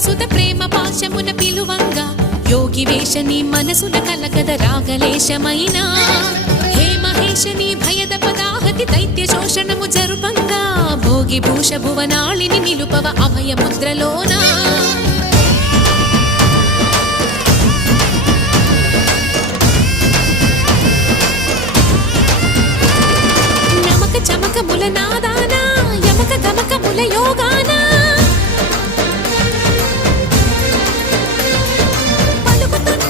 సుత ప్రేమ పాశమున పిలువంగా యోగి వేషని మనసున కలకద రాగలేశమైనా హే మహేశని భయద పదాహతి దైత్య శోషణము జరుపంగా భోగి భూష భువనాళిని నిలుపవ అభయ ముద్రలోనా చమకముల నాదానా యమక గమకముల యోగా